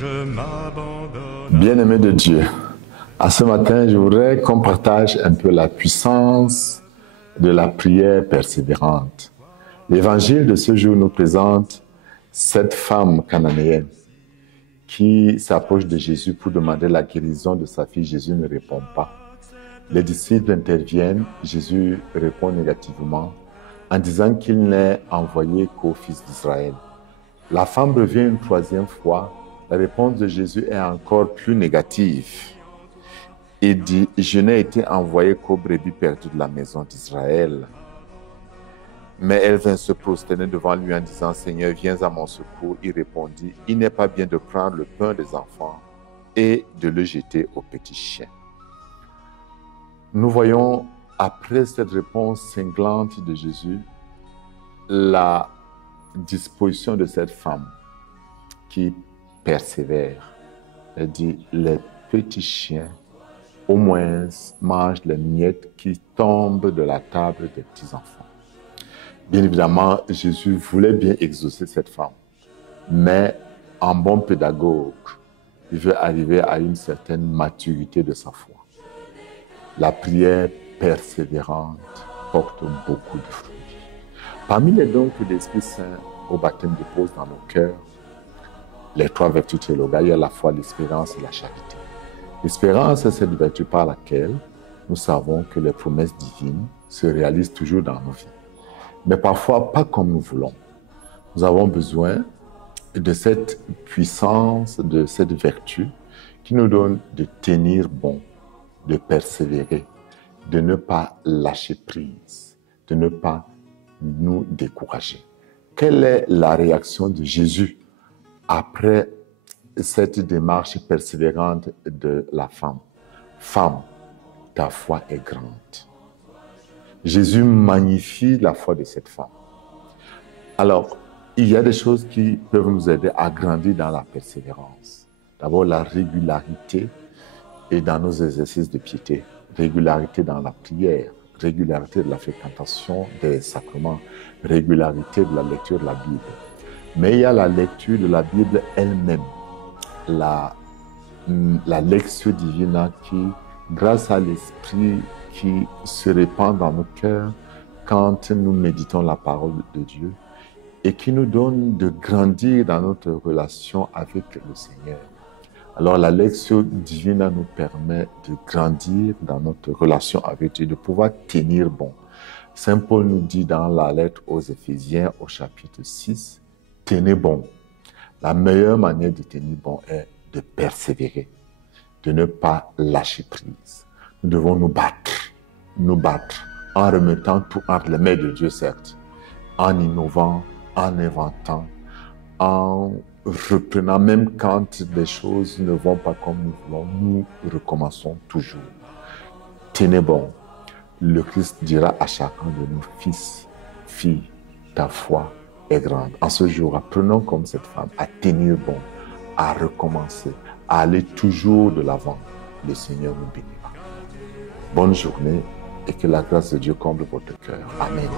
je m'abandonne. Bien-aimé de Dieu, à ce matin, je voudrais qu'on partage un peu la puissance de la prière persévérante. L'évangile de ce jour nous présente cette femme cananéenne qui s'approche de Jésus pour demander la guérison de sa fille. Jésus ne répond pas. Les disciples interviennent, Jésus répond négativement en disant qu'il n'est envoyé qu'au fils d'Israël. La femme revient une troisième fois, la réponse de Jésus est encore plus négative. Il dit, je n'ai été envoyé qu'aux brebis perdues de la maison d'Israël. Mais elle vint se prosterner devant lui en disant, Seigneur, viens à mon secours. Il répondit, il n'est pas bien de prendre le pain des enfants et de le jeter aux petits chiens. Nous voyons, après cette réponse cinglante de Jésus, la disposition de cette femme qui persévère. Elle dit, les petits chiens, au moins, mangent les miettes qui tombent de la table des petits-enfants. Bien évidemment, Jésus voulait bien exaucer cette femme, mais en bon pédagogue, il veut arriver à une certaine maturité de sa foi. La prière persévérante porte beaucoup de fruits. Parmi les dons que l'Esprit Saint au baptême dépose dans nos cœurs, les trois vertus théologales, il y a la foi, l'espérance et la charité. L'espérance est cette vertu par laquelle nous savons que les promesses divines se réalisent toujours dans nos vies. Mais parfois pas comme nous voulons. Nous avons besoin de cette puissance, de cette vertu qui nous donne de tenir bon, de persévérer, de ne pas lâcher prise, de ne pas nous décourager. Quelle est la réaction de Jésus après cette démarche persévérante de la femme? Femme, ta foi est grande. Jésus magnifie la foi de cette femme. Alors, il y a des choses qui peuvent nous aider à grandir dans la persévérance. D'abord, la régularité et dans nos exercices de piété, régularité dans la prière, régularité de la fréquentation des sacrements, régularité de la lecture de la Bible. Mais il y a la lecture de la Bible elle-même, la lectio divina qui, grâce à l'Esprit qui se répand dans nos cœurs quand nous méditons la parole de Dieu et qui nous donne de grandir dans notre relation avec le Seigneur. Alors la lectio divina nous permet de grandir dans notre relation avec Dieu, de pouvoir tenir bon. Saint Paul nous dit dans la lettre aux Éphésiens au chapitre 6, tenez bon. La meilleure manière de tenir bon est de persévérer, de ne pas lâcher prise. Nous devons nous battre en remettant tout entre les mains de Dieu, certes, en innovant, en inventant, en reprenant, même quand des choses ne vont pas comme nous voulons, nous recommençons toujours. Tenez bon. Le Christ dira à chacun de nous, fils, filles, ta foi est grande. En ce jour, apprenons comme cette femme à tenir bon, à recommencer, à aller toujours de l'avant. Le Seigneur nous bénira. Bonne journée et que la grâce de Dieu comble votre cœur. Amen.